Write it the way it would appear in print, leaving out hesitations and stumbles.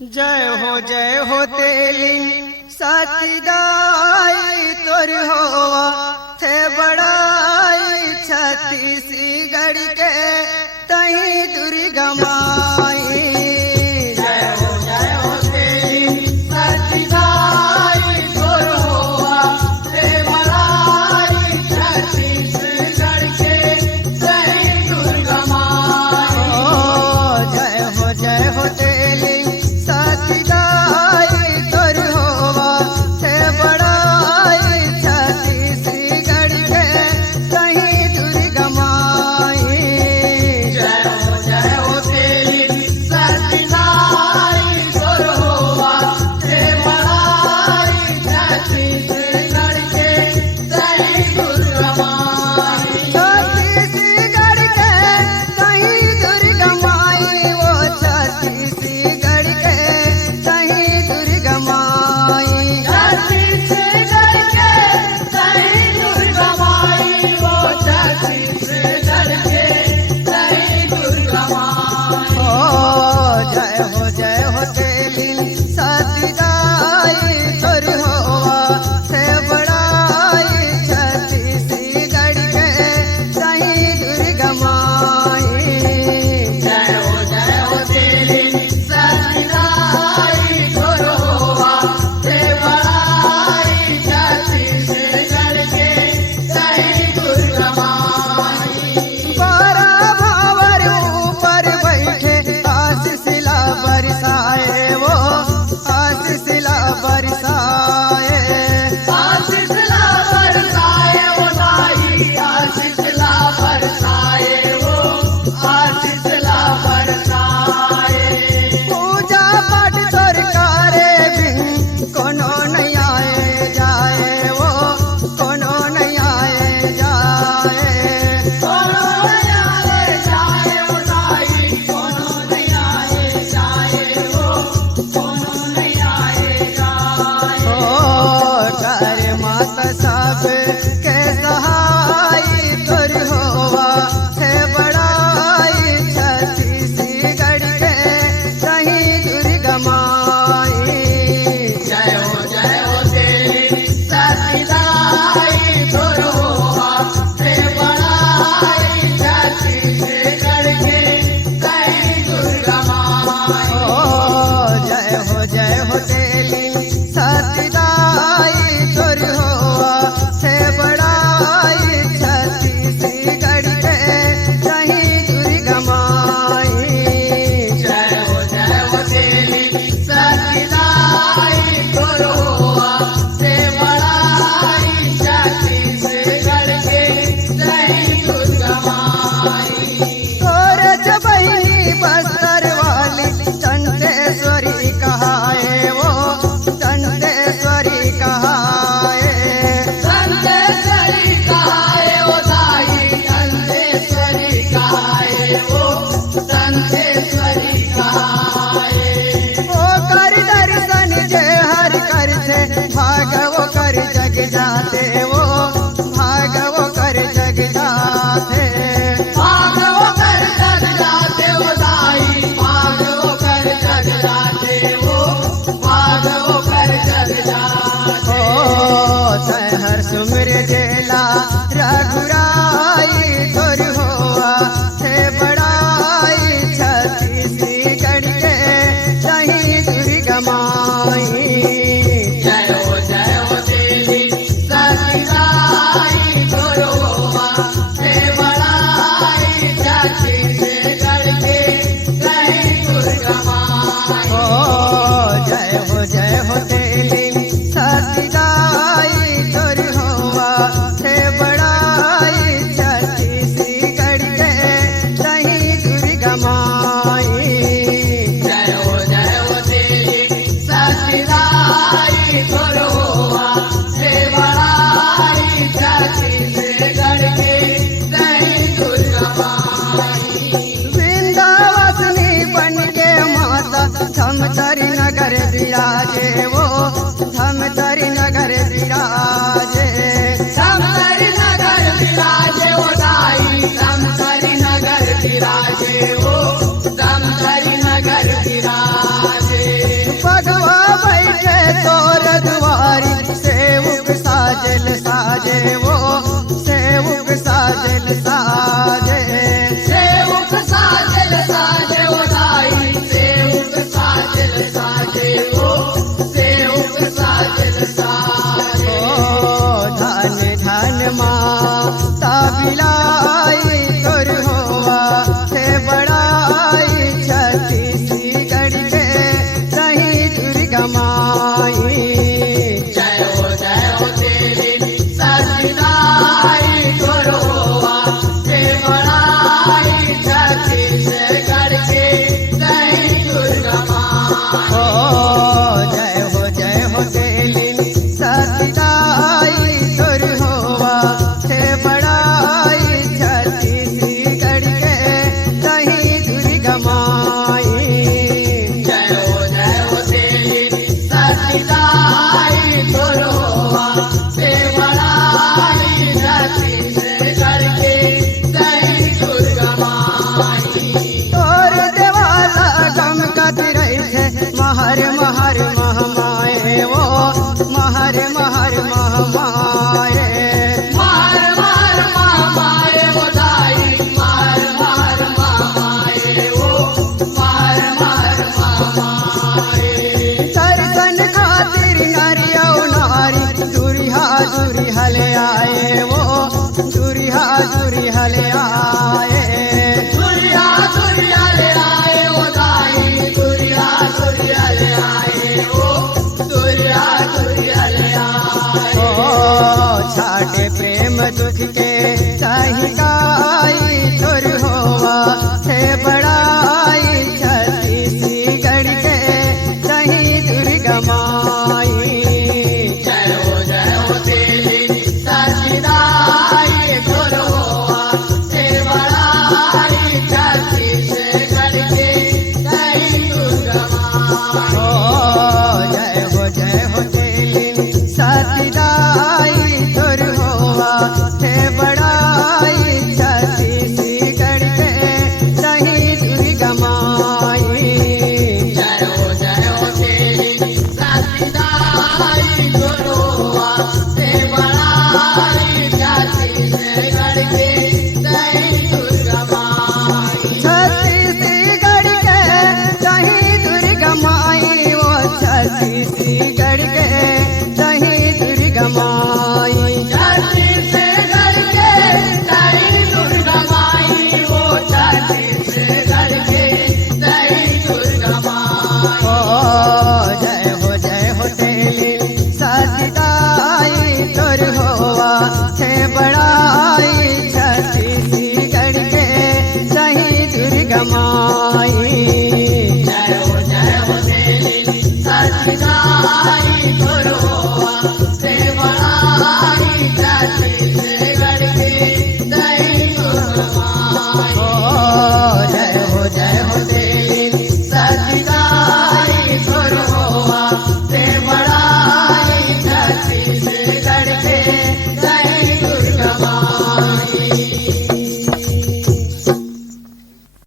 जय हो तेली सतीदाई तोर होवा थे बड़ाई छत्तीसगढ़ के तही दुर्गा माई। जय हो तेली सतीदाई तोर होवा थे बड़ाई छत्तीसगढ़ के तही दुर्गा माई। जय हो तेली सतीदाई तोर होवा थे बड़ाई छत्तीसगढ़ के तही दुर्गा माई। जय हो तेली सतीदाई तोर होवा थे बड़ाई छत्तीसगढ़ के तही दुर्गा माई। छत्तीसगढ़ के तही दुर्गा माई, वो छत्तीसगढ़ के तही दुर्गा माई। छत्तीसगढ़ के तही दुर्गा माई, वो छत्तीसगढ़ के तही दुर्गा माई। जय हो तेली सतीदाई तोर होवा थे बड़ाई छत्तीसगढ़ के तही दुर्गा माई। जय हो तेली सतीदाई तोर होवा थे बड़ाई छत्तीसगढ़ के तही दुर्गा माई। बारा भावर ऊपर बैठे आशीष ला बरसाए, वो आशीष ला बरसाए। आशीष ला बरसाए वो दाई, आशीष ला बरसाए वो आशीष ला बरसाए। पूजा पाठ तोर करे बिन कोनो नहीं आए जाए, वो कोनो नहीं आए जाए। कोनो नहीं आए जाए वो दाई, कोनो नहीं आए जाए, वो कोनो नहीं आए जाए। कर माता सब के सहाय तोर होवा थे बड़ाई छत्तीसगढ़ के तही दुर्गा माई। जय हो तेली सतीदाई तोर होवा थे बड़ाई छत्तीसगढ़ के तही दुर्गा माई। जय हो तेली सतीदाई तोर होवा थे बड़ाई छत्तीसगढ़ के तही दुर्गा माई। जय हो तेली सतीदाई तोर होवा थे बड़ाई छत्तीसगढ़ के तही दुर्गा माई। तोर जबही बस्तर वाली दंतेश्वरी कहाए, वो दंतेश्वरी कहाए। दंतेश्वरी कहाए वो दाई, दंतेश्वरी कहाए वो दंतेश्वरी कहाए। ओ कर दर्शन जे हर कर थे भाग वो कर जग जाते, वो भाग वो कर जग जाते। भाग वो कर जग जाते वो दाई, भाग वो कर जग जाते, वो भाग वो कर जग जाते। हर सुमर जेला रघुराई तोर होवा थे बड़ाई छत्तीसगढ़ के तही दुर्गा माई। जय हो तेली सतीदाई तोर होवा थे बड़ाई छत्तीसगढ़ के तही दुर्गा माई। जय हो तेली सतीदाई तोर होवा थे बड़ाई छत्तीसगढ़ के तही दुर्गा माई। जय हो तेली सतीदाई तोर होवा थे बड़ाई छत्तीसगढ़ के तही दुर्गा माई। वृंदावसनी बन के माता धमतरी नगर विराजे, वो धमतरी नगर विराजे। धमतरी नगर विराजे वो दाई, धमतरी नगर विराजे, वो धमतरी नगर विराजे। साजे वो सेवक साजल साजे सेवक साजल साजे वो दाई सेवक साजल साजे वो सेवक साजल साजे धन धन माता बिलाई तोर होवा से बड़ाई छत्तीसगढ़ के सही दुर्गा माई जय हो तेरी सजदाई तोरोवा से बड़ाई छत्तीसगढ़ के सही दुर्गा माई जय हो तेरी सजदाई तोर होवा से बड़ाई छत्तीसगढ़ के सही दुर्गा माई जय हो तेरी सजदाई तोरोवा से बड़ाई छत्तीसगढ़ के सही दुर्गा माई तोर देवाला गम कति रहे महर महर महमाए वो महर महर महमाए मार मार मामाए वो दाई मार मार मामाए वो मार मार मामाए दर्शन खातिर नरियो नारी दुरिहा दुरिहा ले आए वो दुरिहा दुरिहा ले आए दुरिया दुरिया ले आए वो दाई दुरिया दुरिया ले आए वो दुरिया दुरिया ले आए छाटे प्रेम दुख के सही गाई तोर होवा से बड़ाई छत्तीसगढ़ के सही दुर्गा माई जय हो तेरी सजदाई तोरोवा से बड़ाई छत्तीसगढ़ के सही दुर्गा माई जय हो तेरी सजदाई तोर होवा से बड़ाई छत्तीसगढ़ के सही दुर्गा माई जय हो तेरी सजदाई तोरोवा से बड़ाई छत्तीसगढ़ के सही दुर्गा माई छत्तीसगढ़ के सही दुर्गा माई वो छत्तीसगढ़ के सही दुर्गा माई छत्तीसगढ़ के सही दुर्गा माई वो छत्तीसगढ़ के सही दुर्गा माई जय हो तेरी सजदाई तोर होवा से बड़ाई छत्तीसगढ़ के सही दुर्गा माई